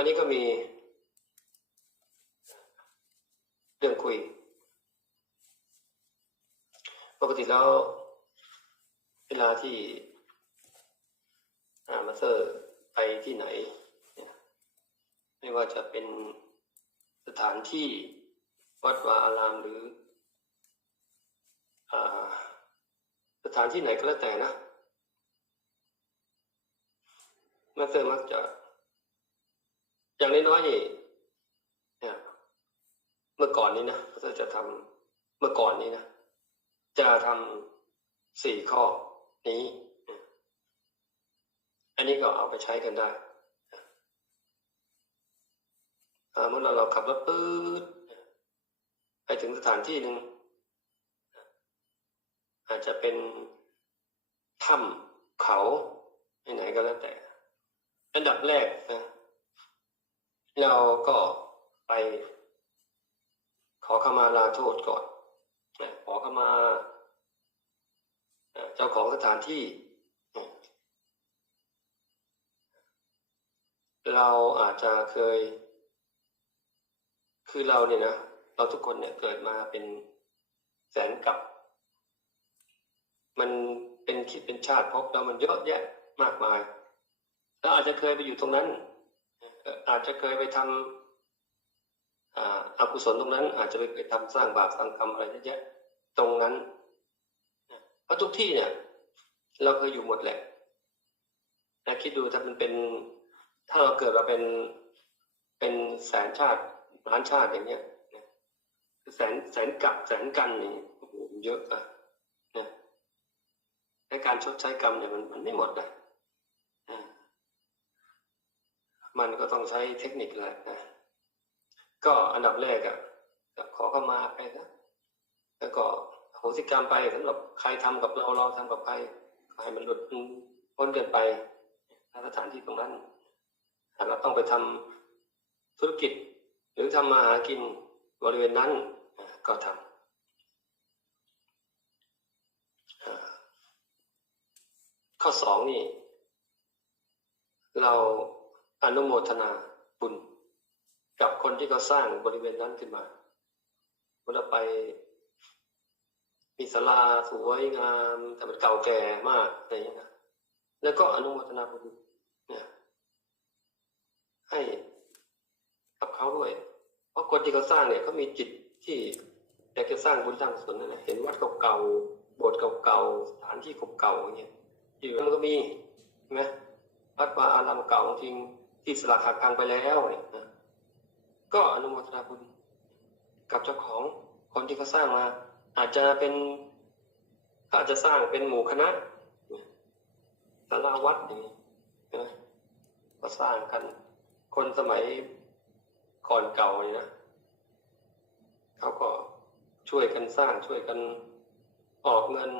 วันนี้ก็มี เรื่องคุย ปกติแล้ว เวลาที่อามาสเตอร์ไปที่ไหน ไม่ว่าจะเป็นสถานที่วัดวาอารามหรืออสถานที่ไหนก็แล้วแต่นะมาสเตอร์มักจะ อย่างน้อยๆนี่เนี่ยเมื่อก่อนนี้นะเร์จะทำเมื่อก่อนนี้นะจะทำสี่ข้อนี้ อันนี้ก็เอาไปใช้กันได้เมื่อเราเราขับรถปื๊ดไปถึงสถานที่หนึ่งอาจจะเป็นถ้ำเขาไหนๆก็แล้วแต่ อันดับแรกนะ เราก็ไป ขอขมาลาโทษก่อนขอขมาเจ้าของสถานที่ เราอาจจะเคย คือเราเนี่ยนะ เราทุกคนเนี่ยเกิดมาเป็นแสนกับ มันเป็นคิดเป็นชาติพบแล้วมันเยอะแยะมากมายแล้วอาจจะเคยไปอยู่ตรงนั้น อาจจะเคยไปทำอากุศลตรงนั้น อาจจะไปไปทำสร้างบาปสร้างกรรมอะไรเยอะแยะตรงนั้นเพราะทุกที่เนี่ย เราเคยอยู่หมดแหละนะคิดดูถ้ามันเป็น ถ้าเราเกิดมาเป็นเป็นแสนชาติล้านชาติอย่างเนี้ยแสนแสนกับแสนกันนี่โอ้โหเยอะอะนะในการชดใช้กรรมเนี่ยมันมันไม่หมดนะ มันก็ต้องใช้เทคนิคแหละนะก็อันดับแรกอะก็ขอเข้ามาไปนะแล้วก็โหสิกรรมไปสำหรับใครทำกับเราเราทำกับใครให้มันหลุดพ้นเกินไปสถานที่ตรงนั้นถ้าเราต้องไปทำธุรกิจ หรือทำมาหากินบริเวณนั้นก็ทำอ่าข้อสองนี่ เรา อนุโมทนาบุญกับคนที่เขาสร้างบริเวณนั้นขึ้นมาเมื่อเราไปมีศาลาสวยงาม แต่มันเก่าแก่มากอะไรอย่างเงี้ยนะแล้วก็อนุโมทนาบุญเนี่ยให้กับเขาด้วย เพราะคนที่เขาสร้างเนี่ยเขามีจิตที่อยากจะสร้างบุญสร้างศลนั่นแหละเห็นวัดเก่าๆโบสถ์เก่าๆสถานที่เก่าๆอย่างเงี้ยอยู่มันก็มีใช่ไหมวัดวาอารามเก่าจริง ที่สลักหักพังไปแล้วเนี่ยนะก็อนุโมทนาบุญกับเจ้าของคนที่เขาสร้างมา อาจจะเป็นเขาอาจจะสร้างเป็นหมู่คณะศาลาวัดอย่างนี้ใช่ไหมก็สร้างกันคนสมัยก่อนเก่าเนี่ยนะเขาก็ช่วยกันสร้างช่วยกันออกเงิน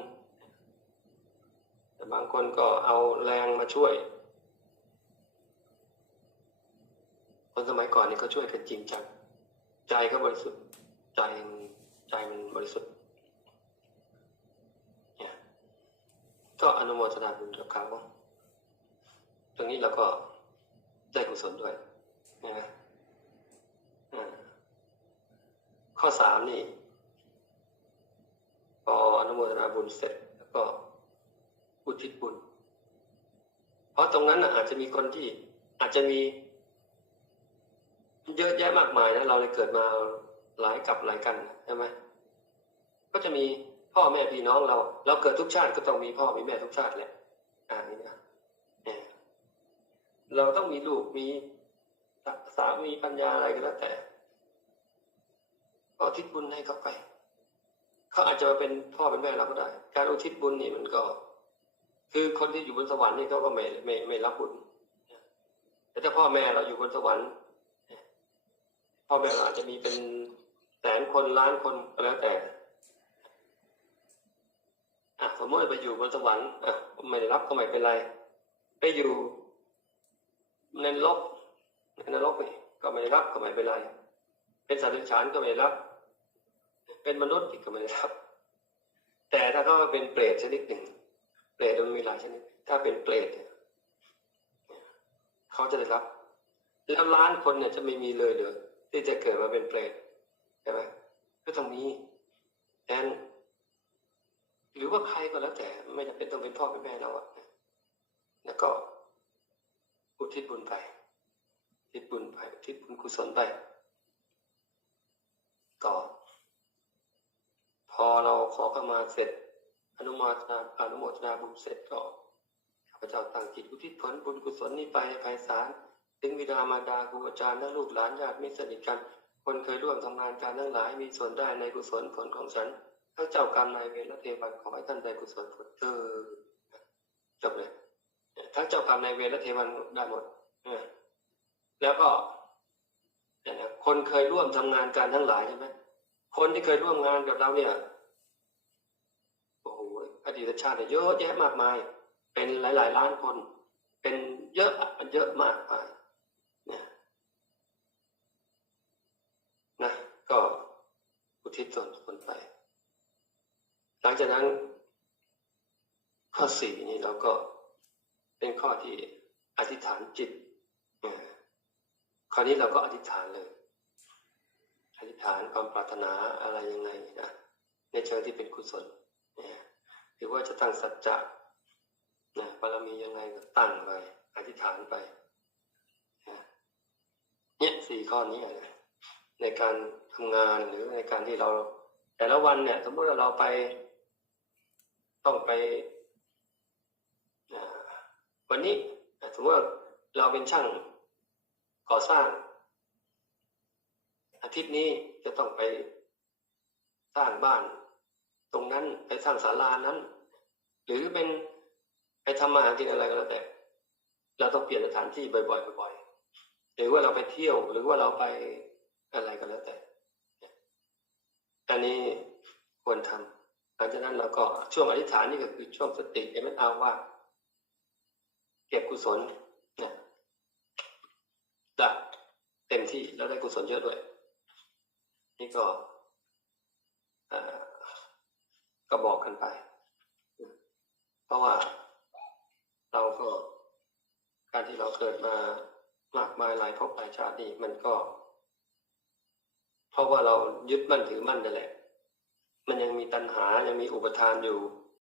แต่บางคนก็เอาแรงมาช่วย คนสมัยก่อนนี่เขาช่วยกันจริงจังใจเขาบริสุทธิ์ใจใจมันบริสุทธิ์เนี่ยก็อนุโมทนาบุญกับเขาตรงนี้เราก็ได้กุศลด้วยนะข้อสามนี่พออนุโมทนาบุญเสร็จ แล้วก็อุทิศบุญ เพราะตรงนั้นอาจจะมีคนที่อาจจะมี เยอะแยะมากมายนะเราเลยเกิดมาหลายกับหลายกันใช่ไหมก็จะมีพ่อแม่พี่น้องเรา เราเกิดทุกชาติก็ต้องมีพ่อมีแม่ทุกชาติแหละอ่านี่นะเราต้องมีลูกมีสามีปัญญาอะไรก็แล้วแต่ก็อุทิศบุญให้เขาไป เขาอาจจะมาเป็นพ่อเป็นแม่เราก็ได้ การอุทิศบุญนี่มันก็ คือคนที่อยู่บนสวรรค์นี่เขาก็ไม่ไม่ไม่รับบุญแต่ถ้าพ่อแม่เราอยู่บนสวรรค์ พ่อแม่เราอาจจะมีเป็นแสนคนล้านคนก็แล้วแต่อะสมมติไปอยู่บนสวรรค์อะไม่ได้รับก็ไม่เป็นไร ไปอยู่ในนรกในนรกนี่ก็ไม่ได้รับก็ไม่เป็นไร เป็นสัตว์เดรัจฉานก็ไม่ได้รับ เป็นมนุษย์ก็ไม่ได้รับ แต่ถ้าเขาเป็นเปรตชนิดหนึ่ง เปรตมันมีหลายชนิด ถ้าเป็นเปรตเนี่ยเขาจะได้รับ แล้วล้านคนเนี่ยจะไม่มีเลยเหรือ ที่จะเกิดมาเป็นเปรตใช่ไหมก็ต้องมีแอนหรือว่าใครก็แล้วแต่ไม่จำเป็นต้องเป็นพ่อเป็นแม่เราอะแล้วก็อุทิศบุญไปทิศบุญไปทิศบุญกุศลไปก็พอเราขอเข้ามาเสร็จ อนุโมทนาอนุโมทนาบุญเสร็จก็ข้าพเจ้าตั้งจิตอุทิศผลบุญกุศลนี้ไปไพศาล ถึงวิดามารดาครูอาจารย์และลูกหลานญาติมิตรสนิทกัน คนเคยร่วมทำงานการทั้งหลายมีส่วนได้ในกุศลผลของฉันทั้งเจ้ากรรมนายเวรและเทวันขอให้ท่านได้กุศลผลเออจบเลยทั้งเจ้ากรรมนายเวรและเทวันได้หมดอแล้วก็เนี่ยนะคนเคยร่วมทำงานการทั้งหลายใช่ไหมคนที่เคยร่วมงานกับเราเนี่ยโอ้โหอดีตชาติเยอะแยะมากมาย เป็นหลาย ๆ ล้านคน เป็นเยอะเยอะมากมายนะก็อุ ทิศส่วนคนไป หลังจากนั้น ข้อสี่นี่เราก็เป็นข้อที่อธิษฐานจิตเออข้อนี้เราก็อธิษฐานเลย อธิษฐานความปรารถนาอะไรยังไงนะในเชิงที่เป็นกุศลเนี่ยหรือว่าจะตั้งสัจจะนะบารมียังไงก็ตั้งไปอธิษฐานไปนะเนี่ยสี่ข้อนี้นะ ในการทำงานหรือในการที่เรา แต่ละวันเนี่ย สมมติว่าเราไปต้องไปวันนี้สมมติว่าเราเป็นช่างก่อสร้าง อาทิตย์นี้จะต้องไปสร้างบ้าน ตรงนั้นไปสร้างศาลานั้น หรือเป็นไปทำมาหากินอะไรก็แล้วแต่ เราต้องเปลี่ยนสถานที่บ่อยๆบ่อยๆหรือว่าเราไปเที่ยวหรือว่าเราไป อะไรก็แล้วแต่ อันนี้ควรทำหลังจากนั้นเราก็ช่วงอธิษฐานนี่ก็คือช่วงสติเอ็มเอาว่า เก็บกุศลนี่ยได้เต็มที่แล้วได้กุศลเยอะด้วย นี่ก็ก็บอกกันไป เพราะว่าเราก็การที่เราเกิดมามากมายหลายภพหลายชาตินี่มันก็ เพราะว่าเรายึดมั่นถือมั่นนั่นแหละ มันยังมีตัณหายังมีอุปทานอยู่